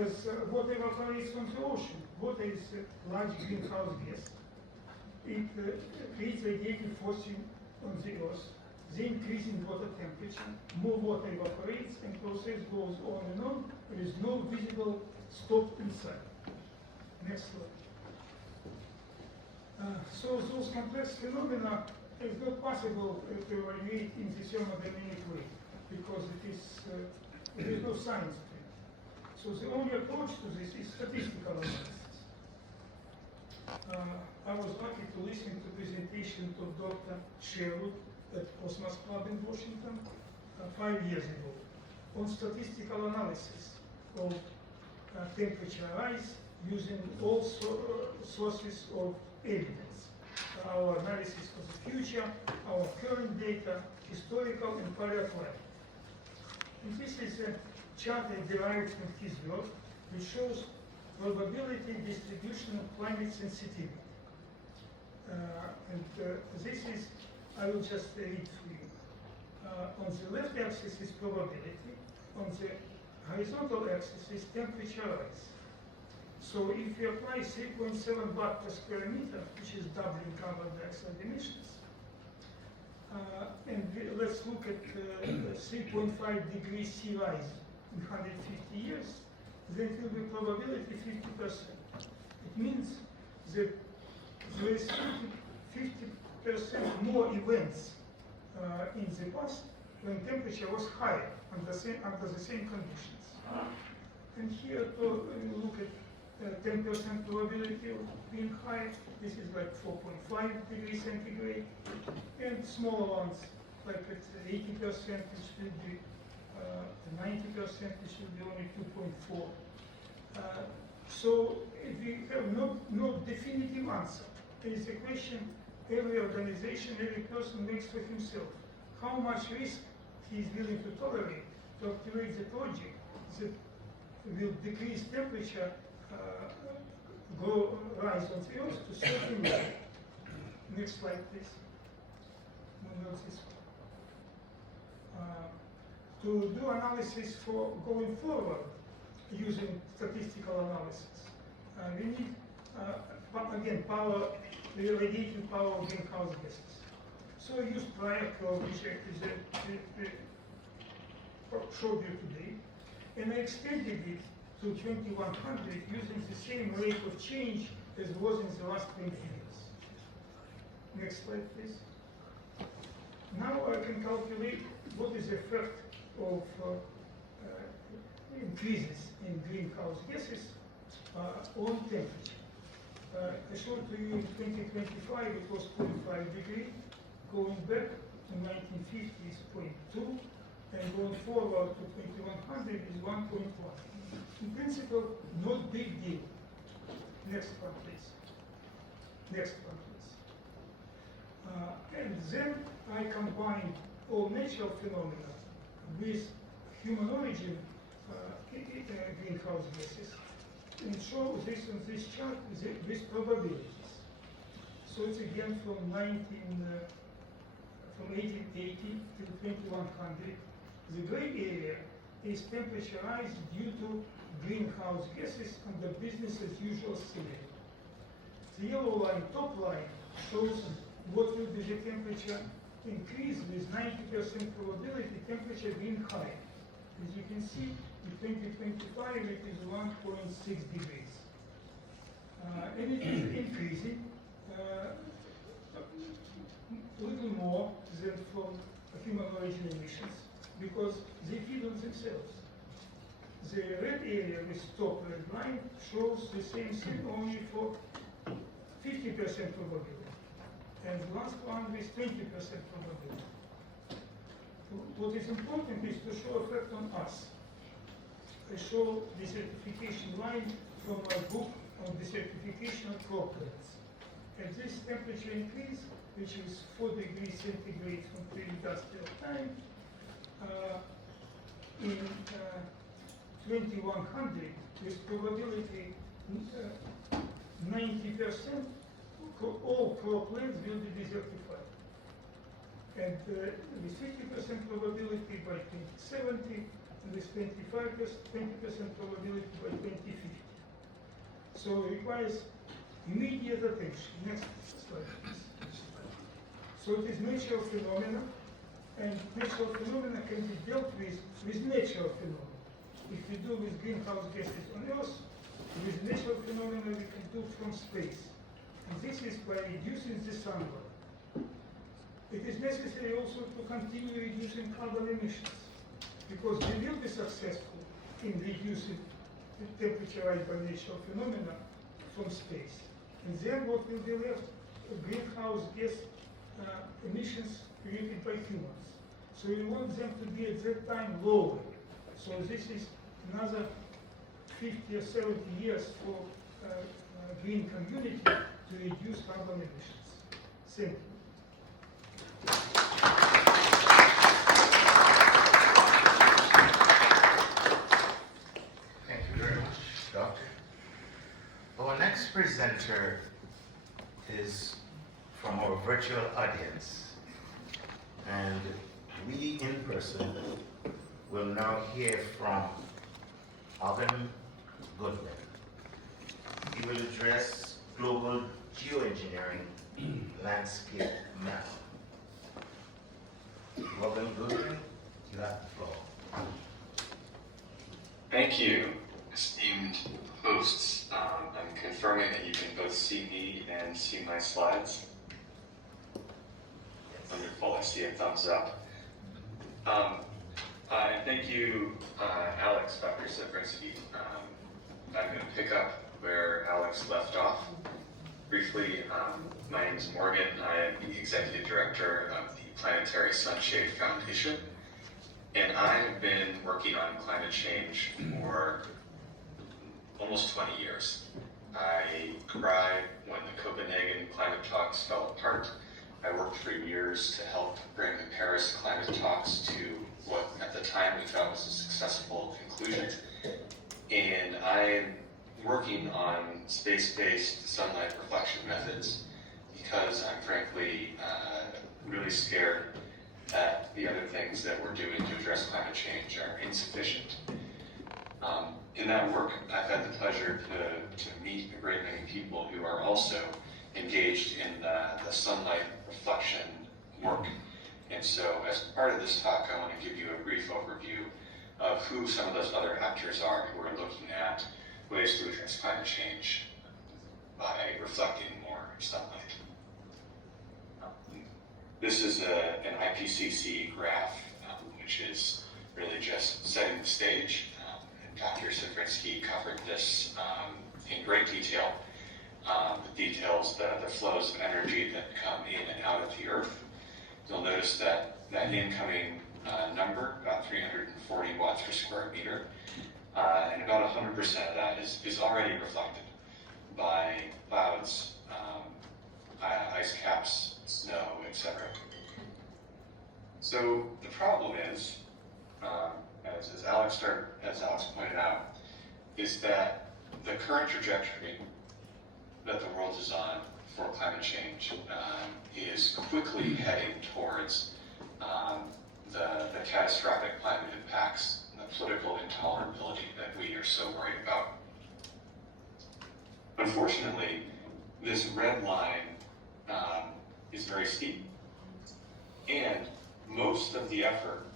As water evaporates from the ocean, water is a large greenhouse gas. It creates radiative forcing on the Earth. The increase in water temperature, more water evaporates, and process goes on and on. There is no visible stop inside. Next slide. So those complex phenomena is not possible to evaluate in the thermodynamic way because there is no science to it. So the only approach to this is statistical analysis. I was lucky to listen to the presentation of Dr. Sherwood at Cosmos Club in Washington 5 years ago on statistical analysis of temperature rise using all sources of evidence. our analysis for the future, our current data, historical and paleoclimate. And this is a chart I derived from his work, which shows probability distribution of climate sensitivity. This is, I will just read for you. On the left axis is probability, on the horizontal axis is temperature rise. So if you apply 3.7 baht per square meter, which is doubling carbon dioxide emissions, let's look at 3.5 degrees sea rise in 150 years, then it will be probability 50%. It means that there is 50% more events in the past when temperature was higher under the same conditions. And here to look at 10% probability of being high, this is like 4.5 degrees centigrade, and smaller ones, like at 80%, it should be 90%, it should be only 2.4. So we have no definitive answer. There is a question every organization, every person makes for himself. How much risk he is willing to tolerate to activate the project that will decrease temperature rise on the Earth to certain level. Next slide, please. No, not this one. To do analysis for going forward using statistical analysis, we need, again, radiating power of greenhouse gases. So I used prior curve, which I showed you today, and I extended it to 2100 using the same rate of change as was in the last 20 years. Next slide, please. Now I can calculate what is the effect of increases in greenhouse gases on temperature. I showed to you in 2025 it was 0.5 degree, going back to 1950 is 0.2, and going forward to 2100 is 1.1. In principle, not big deal. Next one, please. Next one, please. And then I combine all natural phenomena with human origin greenhouse gases and show this on this chart with probabilities. So it's again from 1880 to 2100. The gray area is temperature rise due to greenhouse gases under business as usual scenario. The yellow line, top line, shows what will be the temperature increase with 90% probability temperature being higher. As you can see, in 2025 it is 1.6 degrees. And it is increasing a little more than from human origin emissions because they feed on themselves. The red area with top red line shows the same thing only for 50% probability. And the last one with 20% probability. What is important is to show effect on us. I show the certification line from my book on the certification of crop plants. At this temperature increase, which is 4 degrees centigrade from pre-industrial time, in 2100, with probability 90%, all crop lands will be desertified. And with 50% probability by 2070, and with 20% probability by 2050. So it requires immediate attention. Next slide, please. So it is natural phenomena, and natural phenomena can be dealt with natural phenomena. If we do with greenhouse gases on Earth, with natural phenomena we can do from space. And this is by reducing the sunlight. It is necessary also to continue reducing carbon emissions, because we will be successful in reducing the temperature rise by natural phenomena from space. And then what will be left? Greenhouse gas emissions created by humans. So we want them to be at that time lower. So this is another 50 or 70 years for green community to reduce carbon emissions. Thank you. Thank you very much, Doctor. Our next presenter is from our virtual audience. And we in person will now hear from Alvin Goodwin. He will address global geoengineering landscape map. Alvin Goodwin, you have the floor. Thank you, esteemed hosts. I'm confirming that you can both see me and see my slides. Wonderful, I see a thumbs up. And thank you, Alex, Dr. Safransky. I'm going to pick up where Alex left off. Briefly, my name is Morgan. I am the Executive Director of the Planetary Sunshade Foundation. And I have been working on climate change for almost 20 years. I cried when the Copenhagen climate talks fell apart. I worked for years to help bring the Paris climate talks to what at the time we thought was a successful conclusion. And I'm working on space-based sunlight reflection methods because I'm frankly really scared that the other things that we're doing to address climate change are insufficient. In that work, I've had the pleasure to meet a great many people who are also engaged in the sunlight reflection work. And so as part of this talk, I want to give you a brief overview of who some of those other actors are who are looking at ways to address climate change by reflecting more sunlight. This is an IPCC graph, which is really just setting the stage. And Dr. Safransky covered this in great detail. The details, the flows of energy that come in and out of the Earth. You'll notice that incoming number, about 340 watts per square meter, and about 100% of that is already reflected by clouds, ice caps, snow, etc. So the problem is, as Alex pointed out, is that the current trajectory that the world is on for climate change is quickly heading towards the catastrophic climate impacts and the political intolerability that we are so worried about. Unfortunately, this red line is very steep, and most of the effort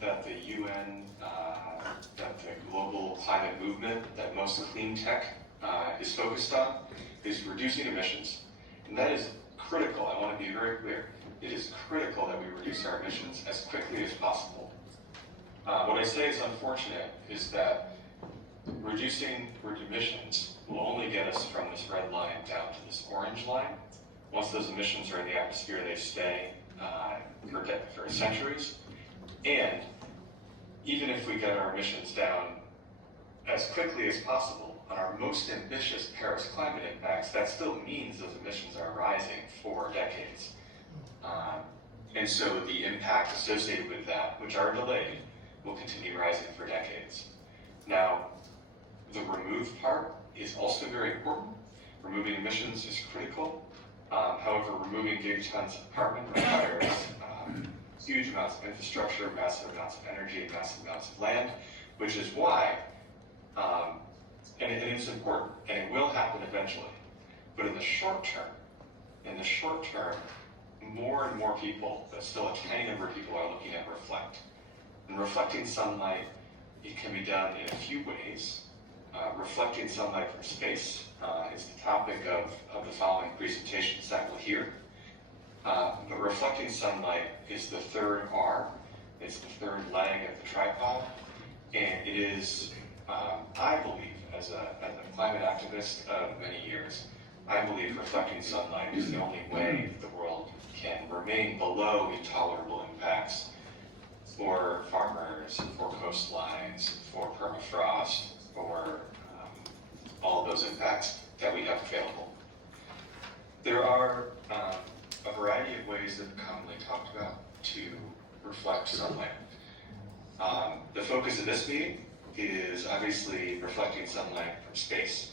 that the UN, that the global climate movement, that most clean tech is focused on, is reducing emissions. And that is critical. I want to be very clear. It is critical that we reduce our emissions as quickly as possible. What I say is unfortunate is that reducing emissions will only get us from this red line down to this orange line. Once those emissions are in the atmosphere, they stay for centuries. And even if we get our emissions down as quickly as possible on our most ambitious Paris climate impacts, that still means those emissions are rising for decades. And so the impact associated with that, which are delayed, will continue rising for decades. Now, the remove part is also very important. Removing emissions is critical. However, removing gigatons of carbon requires huge amounts of infrastructure, massive amounts of energy, massive amounts of land, which is why, and it is important, and it will happen eventually. But in the short term, more and more people, but still a tiny number of people, are looking at reflect. And reflecting sunlight, it can be done in a few ways. Reflecting sunlight from space is the topic of the following presentations that we'll hear. But reflecting sunlight is the third R. It's the third leg of the tripod. And it is, I believe, as a climate activist of many years, I believe reflecting sunlight is the only way that the world can remain below intolerable impacts for farmers, for coastlines, for permafrost, for all of those impacts that we have available. There are a variety ways that are commonly talked about to reflect sunlight. The focus of this meeting is obviously reflecting sunlight from space.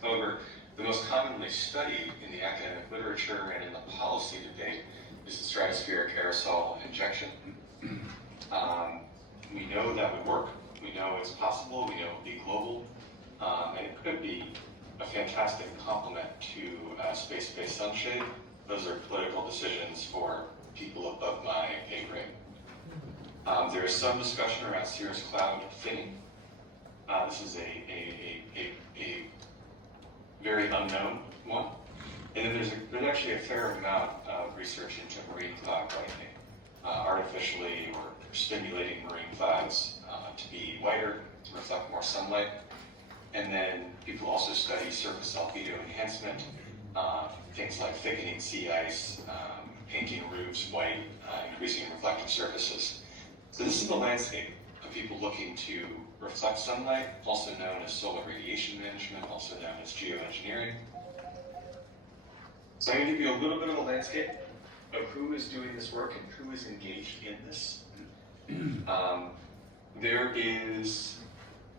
However, the most commonly studied in the academic literature and in the policy debate is the stratospheric aerosol injection. We know that would work. We know it's possible. We know it will be global. And it could be a fantastic complement to space-based sunshade. Those are political decisions for people above my pay grade. There is some discussion around cirrus cloud thinning. This is a very unknown one. And then there's actually a fair amount of research into marine cloud brightening, artificially or stimulating marine clouds to be whiter, to reflect more sunlight. And then people also study surface albedo enhancement, things like thickening sea ice, painting roofs white, increasing reflective surfaces. So this is the landscape of people looking to reflect sunlight, also known as solar radiation management, also known as geoengineering. So I'm going to give you a little bit of a landscape of who is doing this work and who is engaged in this. There is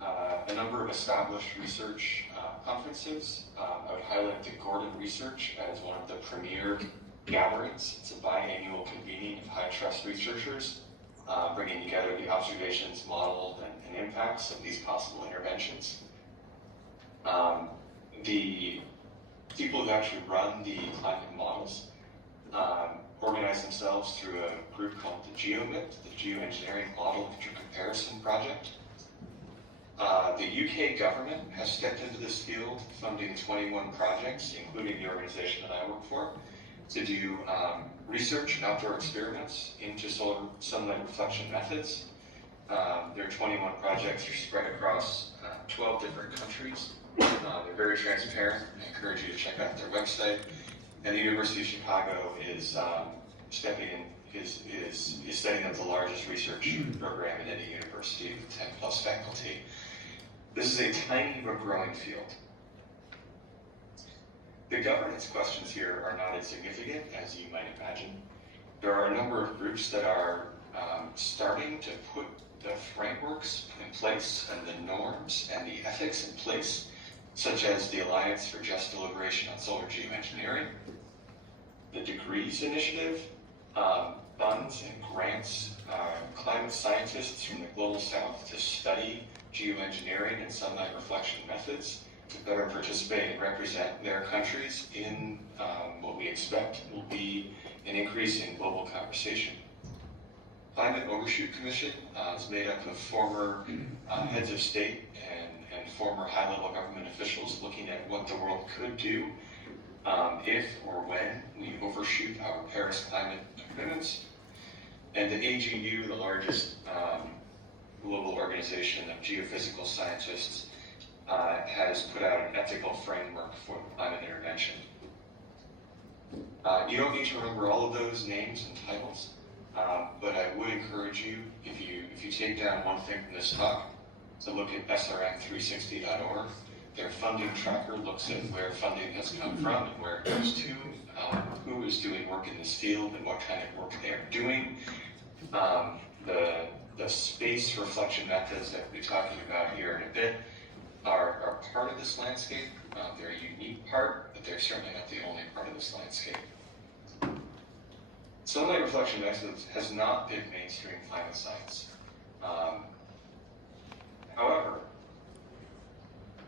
a number of established research conferences. I would highlight the Gordon Research as one of the premier gatherings. It's a biannual convening of high-trust researchers, bringing together the observations, models, and impacts of these possible interventions. The people who actually run the climate models organize themselves through a group called the GeoMIP, the Geoengineering Model Intercomparison Project. The UK government has stepped into this field, funding 21 projects, including the organization that I work for, to do research and outdoor experiments into solar sunlight reflection methods. There are 21 projects spread across 12 different countries. They're very transparent. I encourage you to check out their website. And the University of Chicago is stepping in, is setting up the largest research program in any university with 10 plus faculty. This is a tiny but growing field. The governance questions here are not insignificant, as you might imagine. There are a number of groups that are starting to put the frameworks in place and the norms and the ethics in place, such as the Alliance for Just Deliberation on Solar Geoengineering, the Degrees Initiative, funds and grants climate scientists from the Global South to study geoengineering and sunlight reflection methods to better participate and represent their countries in what we expect will be an increase in global conversation. Climate Overshoot Commission is made up of former heads of state and former high-level government officials looking at what the world could do if or when we overshoot our Paris climate commitments. And the AGU, the largest global organization of geophysical scientists, has put out an ethical framework for climate intervention. You don't need to remember all of those names and titles, but I would encourage you, if you take down one thing from this talk, to look at srm360.org. Their funding tracker looks at where funding has come from and where it goes to, who is doing work in this field and what kind of work they are doing. The space reflection methods that we'll be talking about here in a bit are part of this landscape. They're a unique part, but they're certainly not the only part of this landscape. Sunlight reflection methods has not been mainstream climate science. However,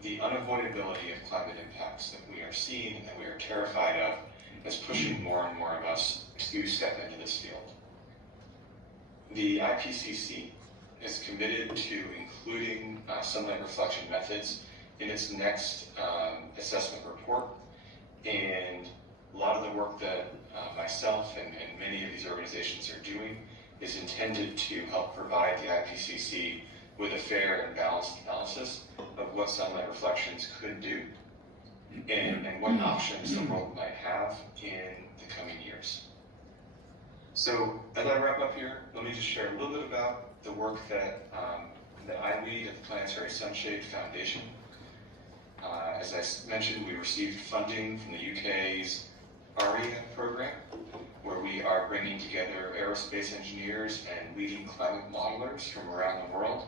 the unavoidability of climate impacts that we are seeing and that we are terrified of is pushing more and more of us to step into this field. The IPCC is committed to including sunlight reflection methods in its next assessment report, and a lot of the work that myself and many of these organizations are doing is intended to help provide the IPCC with a fair and balanced analysis of what sunlight reflections could do and what options the world might have in the coming years. So as I wrap up here, let me just share a little bit about the work that I lead at the Planetary Sunshade Foundation. As I mentioned, we received funding from the UK's ARIA program, where we are bringing together aerospace engineers and leading climate modelers from around the world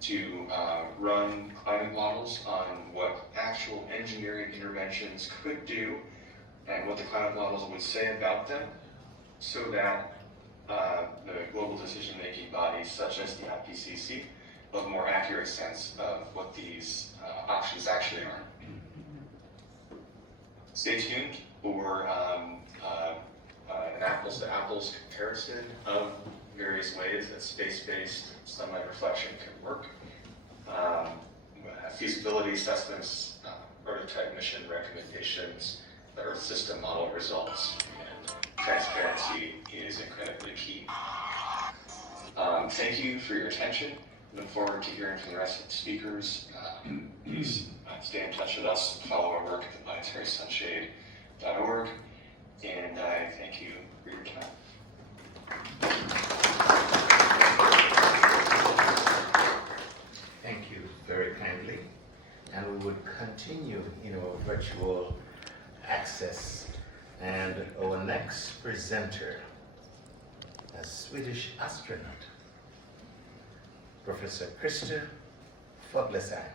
to run climate models on what actual engineering interventions could do and what the climate models would say about them, so that the global decision-making bodies such as the IPCC will have a more accurate sense of what these options actually are. Stay tuned for an apples-to-apples comparison of various ways that space-based sunlight reflection can work. Feasibility assessments, prototype mission recommendations, the Earth system model results, and transparency is incredibly key. Thank you for your attention. Look forward to hearing from the rest of the speakers. Please stay in touch with us, follow our work at theplanetarysunshade.org, and I thank you for your time. Thank you very kindly. And we would continue in our virtual access. And our next presenter, a Swedish astronaut, Professor Christer Fuglesang,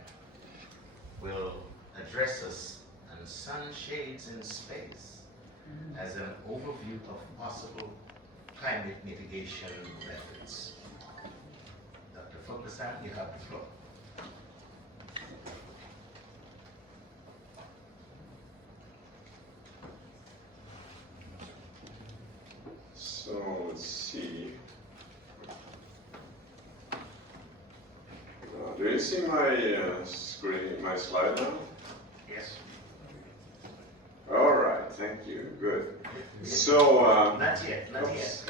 will address us on sunshades in space as an overview of possible climate mitigation methods. Dr. Fuglesang, you have the floor. So let's see. Do you see my screen, my slide now? Yes. All right, thank you. Good. So. Not yet, not yet.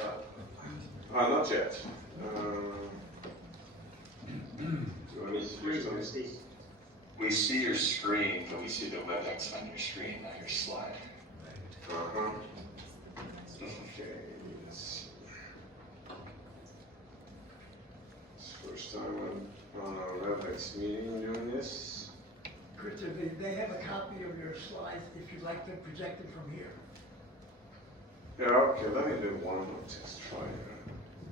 Not yet. Do I need to do something? We see your screen, but we see the WebEx on your screen, not your slide. Uh-huh. Okay, let's see. It's the first time I'm on a WebEx meeting doing this. Christopher, they have a copy of your slides if you'd like to project it from here. Yeah, okay, let me do one more test try.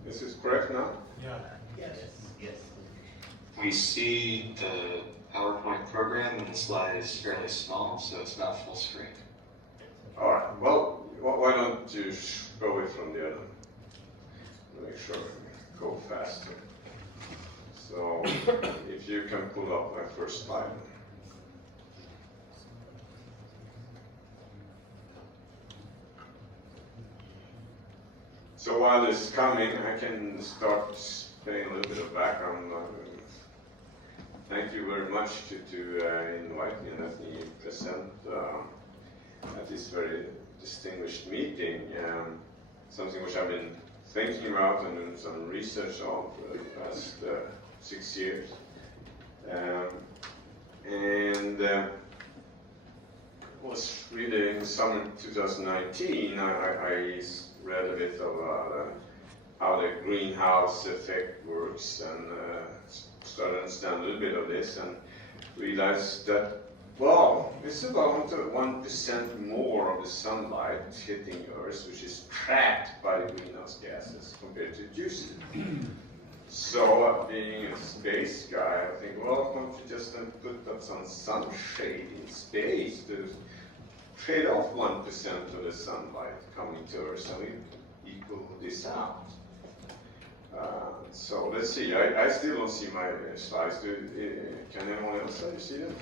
This is correct now? Yeah. Yes. Yes. We see the PowerPoint program, and the slide is fairly small, so it's not full screen. All right, well, why don't you go it from the other? Make sure I go faster. So, if you can pull up my first slide. So while it's coming, I can start saying a little bit of background. Thank you very much to invite me and let me present at this very distinguished meeting. Something which I've been thinking about and doing some research on for the past 6 years. It was really in summer 2019, I read a bit about how the greenhouse effect works and started to understand a little bit of this and realized that, well, it's about 1% more of the sunlight hitting Earth, which is trapped by the greenhouse gases compared to it used to. So, being a space guy, I think, well, why don't you just put up some sunshade in space to trade off 1% of the sunlight coming to Earth and we equal this out. So let's see. I still don't see my slides. Can anyone else see them?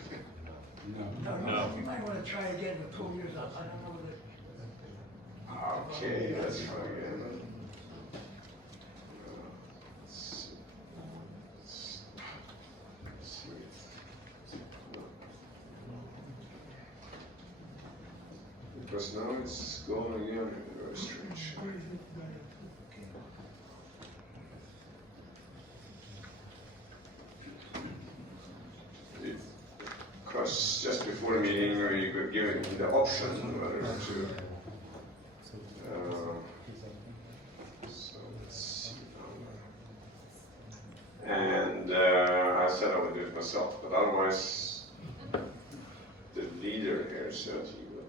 No. You might want to try again with pull yours up. I don't know whether. Okay, let's try again. Because now it's going again, very strange. Because just before the meeting, you could give it the option whether to. So let's see now. And I said I would do it myself, but otherwise, the leader here said he would.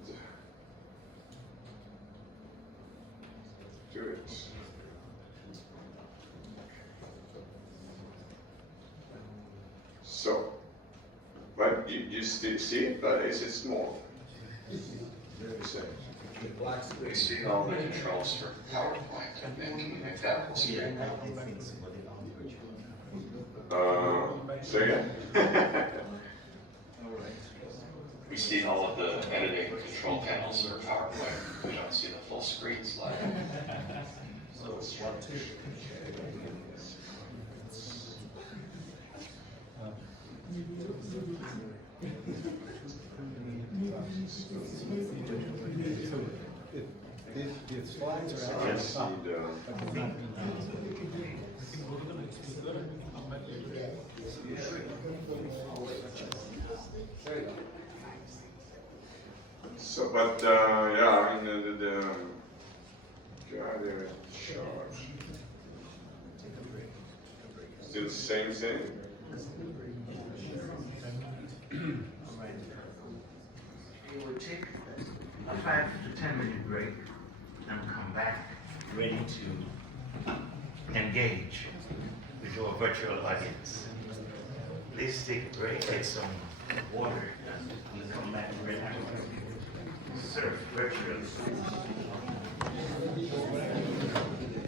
good. So, but you still see it, but is it small? You say. We see all the controls for PowerPoint, I think. Can you make that full screen? Say again? We see all of the editing control panels for PowerPoint. We don't see the full screen slide. The slides So are I see so, but yeah, I mean the guided charge. Still the same thing. We will take a 5 to 10 minute break and come back ready to engage with your virtual audience. Please take a break, get some water, and we'll come back ready to serve virtually.